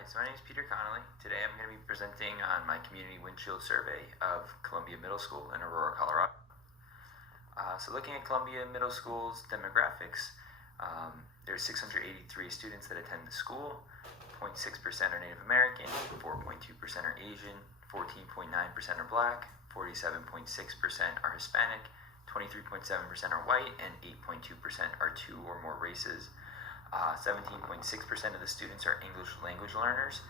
Hi, so my name is Peter Connolly. Today I'm going to be presenting on my community windshield survey of Columbia Middle School in Aurora, Colorado. So looking at Columbia Middle School's demographics, there's 683 students that attend the school. 0.6% are Native American, 4.2% are Asian, 14.9% are Black, 47.6% are Hispanic, 23.7% are white, and 8.2% are two or more races. 17.6% of the students are English language learners.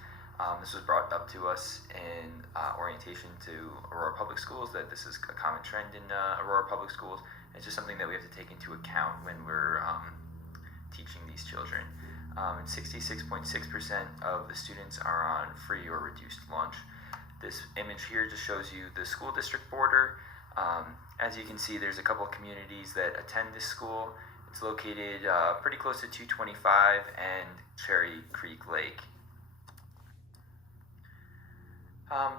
This was brought up to us in orientation to Aurora Public Schools, that this is a common trend in Aurora Public Schools. It's just something that we have to take into account when we're teaching these children. 66.6% of the students are on free or reduced lunch. This image here just shows you the school district border. As you can see, there's a couple of communities that attend this school. It's located pretty close to 225 and Cherry Creek Lake.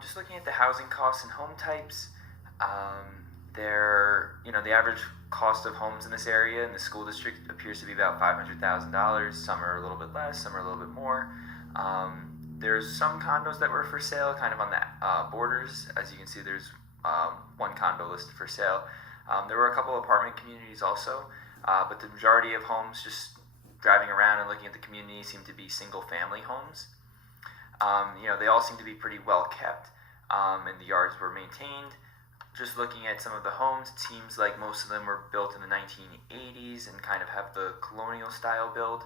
Just looking at the housing costs and home types, the average cost of homes in this area in the school district appears to be about $500,000. Some are a little bit less, some are a little bit more. There's some condos that were for sale, kind of on the borders. As you can see, there's one condo listed for sale. There were a couple apartment communities also. But the majority of homes, just driving around and looking at the community, seem to be single-family homes. They all seem to be pretty well kept, and the yards were maintained. Just looking at some of the homes, it seems like most of them were built in the 1980s and kind of have the colonial style build.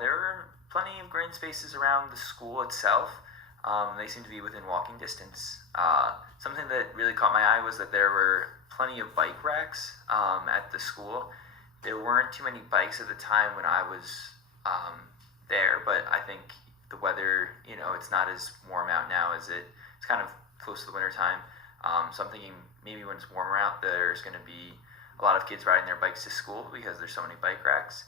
There are plenty of green spaces around the school itself. They seem to be within walking distance. Something that really caught my eye was that there were plenty of bike racks at the school. There weren't too many bikes at the time when I was there, but I think the weather, it's not as warm out now as it's kind of close to the winter time. So I'm thinking maybe when it's warmer out, there's going to be a lot of kids riding their bikes to school because there's so many bike racks,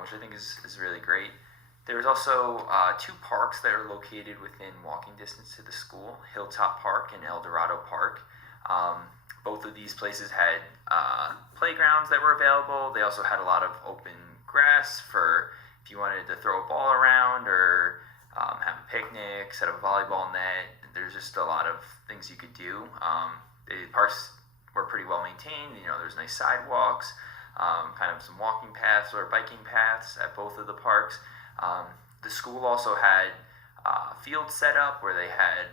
which I think is really great. There's also two parks that are located within walking distance to the school, Hilltop Park and El Dorado Park. Both of these places had playgrounds that were available. They also had a lot of open grass for if you wanted to throw a ball around or have a picnic, set up a volleyball net. There's just a lot of things you could do. The parks were pretty well maintained. There's nice sidewalks, kind of some walking paths or biking paths at both of the parks. The school also had fields set up where they had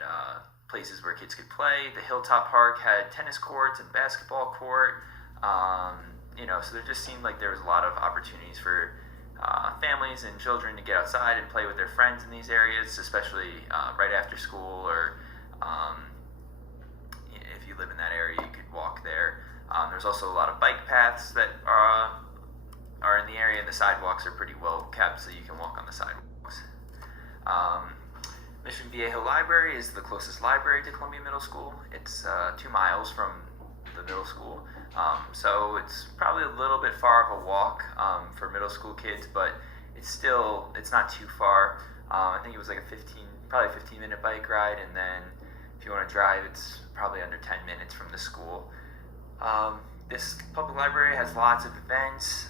places where kids could play. The Hilltop Park had tennis courts and basketball court. So there just seemed like there was a lot of opportunities for families and children to get outside and play with their friends in these areas, especially right after school, or if you live in that area, you could walk there. There's also a lot of bike paths that are in the area, and the sidewalks are pretty well kept, so you can walk on the sidewalks. Mission Viejo Library is the closest library to Columbia Middle School. It's 2 miles from the middle school, so it's probably a little bit far of a walk for middle school kids, but it's not too far. I think it was like probably a 15-minute bike ride, and then if you want to drive, it's probably under 10 minutes from the school. This public library has lots of events.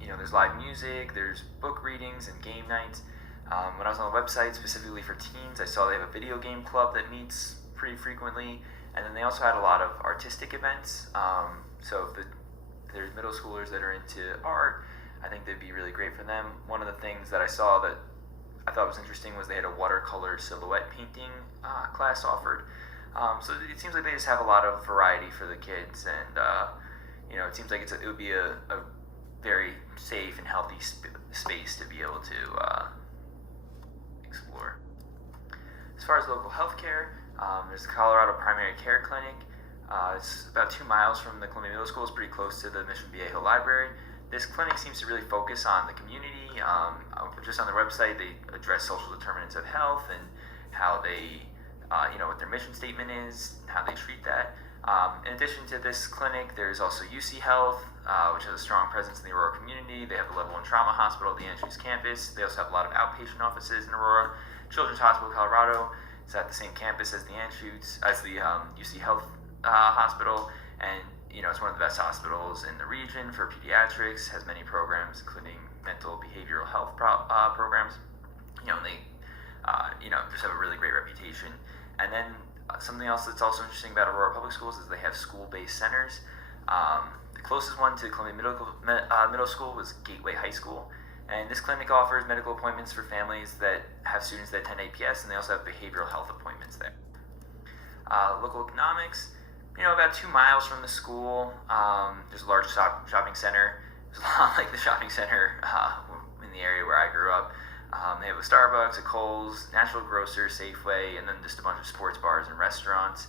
There's live music, there's book readings and game nights. When I was on the website specifically for teens, I saw they have a video game club that meets pretty frequently, and then they also had a lot of artistic events. So if there's middle schoolers that are into art, I think they'd be really great for them. One of the things that I saw that I thought was interesting was they had a watercolor silhouette painting class offered. So it seems like they just have a lot of variety for the kids, and it seems like it would be a very safe and healthy space to be able to explore. As far as local health care, there's the Colorado Primary Care Clinic. It's about 2 miles from the Columbia Middle School. It's pretty close to the Mission Viejo Library. This clinic seems to really focus on the community. Just on their website, they address social determinants of health and how they what their mission statement is, and how they treat that. In addition to this clinic, there's also UC Health, which has a strong presence in the Aurora community. They have a level 1 trauma hospital at the Andrews campus. They also have a lot of outpatient offices in Aurora. Children's Hospital Colorado is at the same campus as the UC Health hospital, and it's one of the best hospitals in the region for pediatrics. Has many programs, including mental behavioral health health programs. They just have a really great reputation. And then something else that's also interesting about Aurora Public Schools is they have school-based centers. The closest one to Columbia Middle School was Gateway High School. And this clinic offers medical appointments for families that have students that attend APS, and they also have behavioral health appointments there. Local economics, about 2 miles from the school, there's a large shopping center. It's a lot like the shopping center in the area where I grew up. They have a Starbucks, a Kohl's, Natural Grocer, Safeway, and then just a bunch of sports bars and restaurants.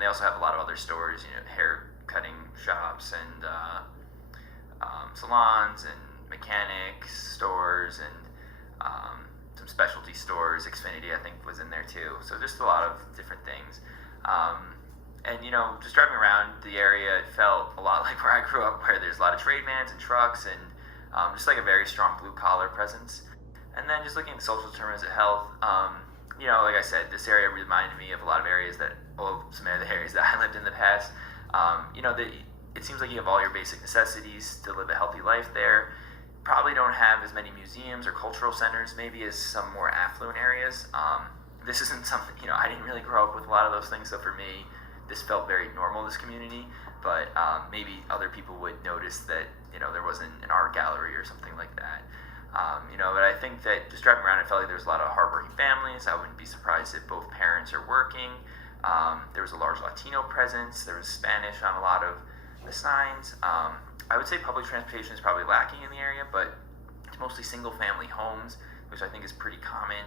They also have a lot of other stores, hair cutting shops and salons and mechanics stores and some specialty stores. Xfinity, I think, was in there too. So just a lot of different things. Just driving around the area, it felt a lot like where I grew up, where there's a lot of trade vans and trucks and just like a very strong blue-collar presence. And then just looking at the social determinants of health, like I said, this area reminded me of a lot of areas some of the areas that I lived in the past. It seems like you have all your basic necessities to live a healthy life there. Probably don't have as many museums or cultural centers maybe as some more affluent areas. This isn't something, I didn't really grow up with a lot of those things, so for me, this felt very normal, this community, but maybe other people would notice that, there wasn't an art gallery or something like that. But I think that just driving around, I felt like there was a lot of hardworking families. I wouldn't be surprised if both parents are working. There was a large Latino presence. There was Spanish on a lot of the signs. I would say public transportation is probably lacking in the area, but it's mostly single-family homes, which I think is pretty common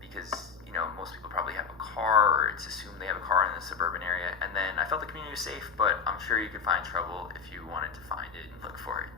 because most people probably have a car, or it's assumed they have a car in the suburban area. And then I felt the community was safe, but I'm sure you could find trouble if you wanted to find it and look for it.